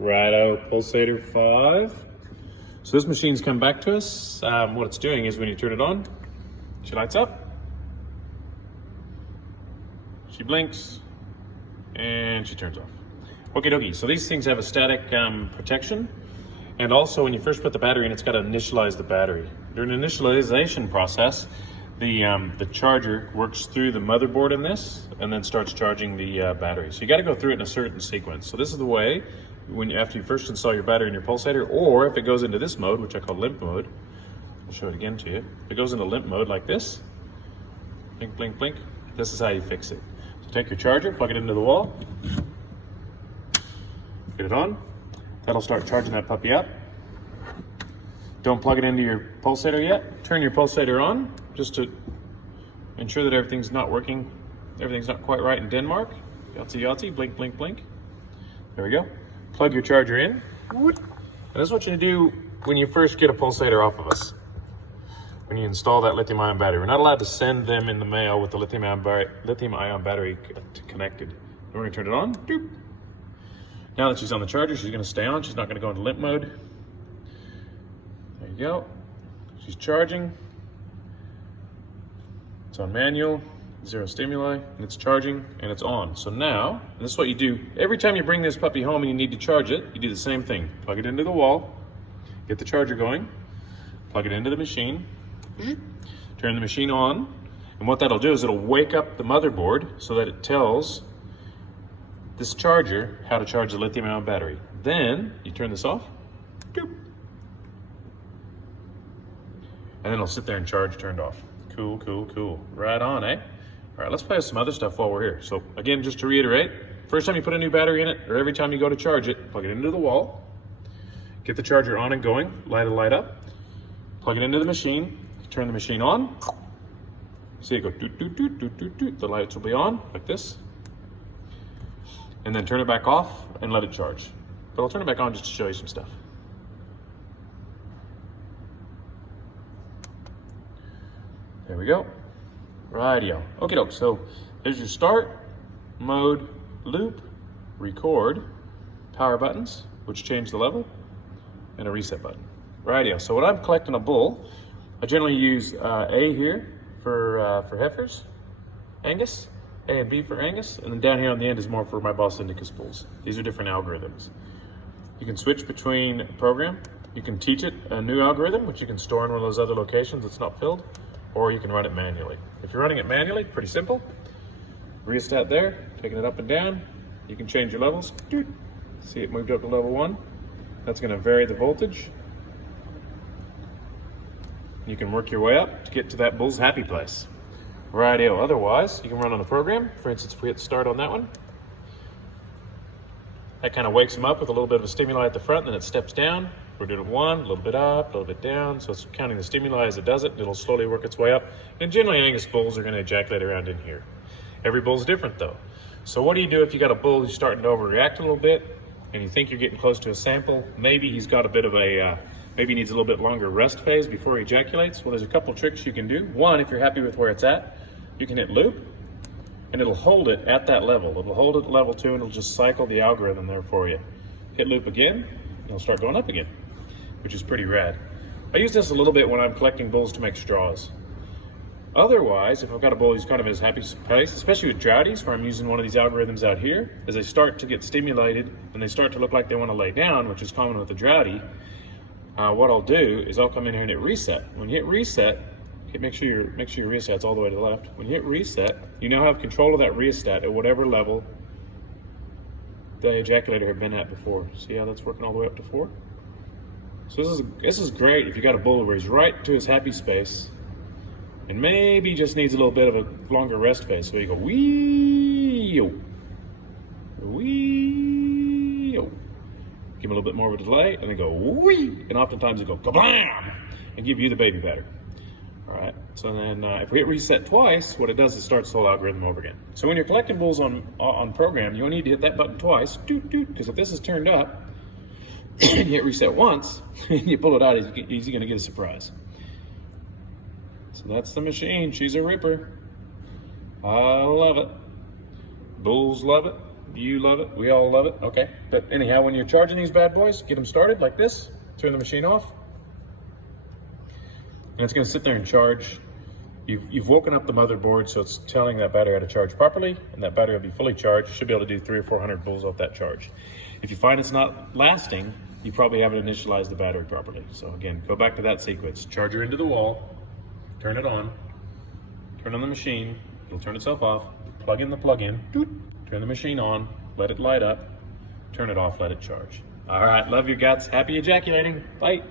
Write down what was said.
Righto, pulsator 5. So this machine's come back to us. What it's doing is when you turn it on, she lights up, she blinks, and she turns off. Okie dokie, so these things have a static protection, and also when you first put the battery in, it's got to initialize the battery. During the initialization process, the charger works through the motherboard in this and then starts charging the battery. So you got to go through it in a certain sequence. So this is the way after you first install your battery in your pulsator, or if it goes into this mode, which I call limp mode. I'll show it again to you. If it goes into limp mode like this, blink, blink, blink, this is how you fix it. So take your charger, plug it into the wall, get it on. That'll start charging that puppy up. Don't plug it into your pulsator yet. Turn your pulsator on just to ensure that everything's not working. Everything's not quite right in Denmark. Yahtzee, Yahtzee, blink, blink, blink. There we go. Plug your charger in. And this is what you do when you first get a pulsator off of us. When you install that lithium-ion battery. We're not allowed to send them in the mail with the lithium-ion battery connected. We're gonna turn it on. Doop. Now that she's on the charger, she's gonna stay on. She's not gonna go into limp mode. There you go. She's charging. It's on manual, 0 stimuli, and it's charging, and it's on. So now, and this is what you do. Every time you bring this puppy home and you need to charge it, you do the same thing. Plug it into the wall, get the charger going, plug it into the machine, turn the machine on, and what that'll do is it'll wake up the motherboard so that it tells this charger how to charge the lithium-ion battery. Then you turn this off, doop, and then it'll sit there and charge turned off. Cool, cool, cool. Right on, eh? All right, let's play with some other stuff while we're here. So again, just to reiterate, first time you put a new battery in it, or every time you go to charge it, plug it into the wall, get the charger on and going, light a light up, plug it into the machine, turn the machine on, see it go doot, doot, doot, doot, doot, doot. The lights will be on, like this. And then turn it back off and let it charge. But I'll turn it back on just to show you some stuff. There we go. Rightio. Okie doke. So there's your start, mode, loop, record, power buttons, which change the level, and a reset button. Rightio. So when I'm collecting a bull, I generally use A here for heifers, Angus, A and B for Angus, and then down here on the end is more for my Bos Indicus bulls. These are different algorithms. You can switch between program. You can teach it a new algorithm, which you can store in one of those other locations that's not filled, or you can run it manually. If you're running it manually, pretty simple. Rheostat there, taking it up and down. You can change your levels. See it moved up to level 1. That's gonna vary the voltage. You can work your way up to get to that bull's happy place. Rightio. Otherwise, you can run on the program. For instance, if we hit start on that one, that kind of wakes him up with a little bit of a stimuli at the front, then it steps down. We're doing it 1, a little bit up, a little bit down. So it's counting the stimuli as it does it. It'll slowly work its way up. And generally Angus bulls are gonna ejaculate around in here. Every bull's different though. So what do you do if you got a bull who's starting to overreact a little bit and you think you're getting close to a sample? Maybe he's got a bit of a, maybe he needs a little bit longer rest phase before he ejaculates. Well, there's a couple tricks you can do. One, if you're happy with where it's at, you can hit loop and it'll hold it at that level. It'll hold it at level 2 and it'll just cycle the algorithm there for you. Hit loop again, and it'll start going up again, which is pretty rad. I use this a little bit when I'm collecting bulls to make straws. Otherwise, if I've got a bull who's kind of in his happy place, especially with droughties, where I'm using one of these algorithms out here, as they start to get stimulated and they start to look like they want to lay down, which is common with the droughty, what I'll do is I'll come in here and hit reset. When you hit reset, make sure your reset's all the way to the left. When you hit reset, you now have control of that rheostat at whatever level the ejaculator had been at before. See how that's working all the way up to 4? So this is great if you got a bull where he's right to his happy space and maybe just needs a little bit of a longer rest phase. So you go wee-yo, wee-yo. Give him a little bit more of a delay and then go wee, and oftentimes you go kablam and give you the baby better. All right, so then if we hit reset twice, what it does is starts the whole algorithm over again. So when you're collecting bulls on program, you only need to hit that button twice, because if this is turned up, and you hit reset once, and you pull it out, he's gonna get a surprise. So that's the machine, she's a ripper. I love it. Bulls love it, You love it. We all love it. Okay. But anyhow, when you're charging these bad boys, get them started like this. Turn the machine off. And it's going to sit there and charge. You've woken up the motherboard, so it's telling that battery how to charge properly, and that battery will be fully charged. You should be able to do 300 or 400 volts off that charge. If you find it's not lasting, you probably haven't initialized the battery properly. So again, go back to that sequence. Charger into the wall, turn it on, turn on the machine, it'll turn itself off, plug in the plug-in, turn the machine on, let it light up, turn it off, let it charge. All right, love your guts. Happy ejaculating. Bye.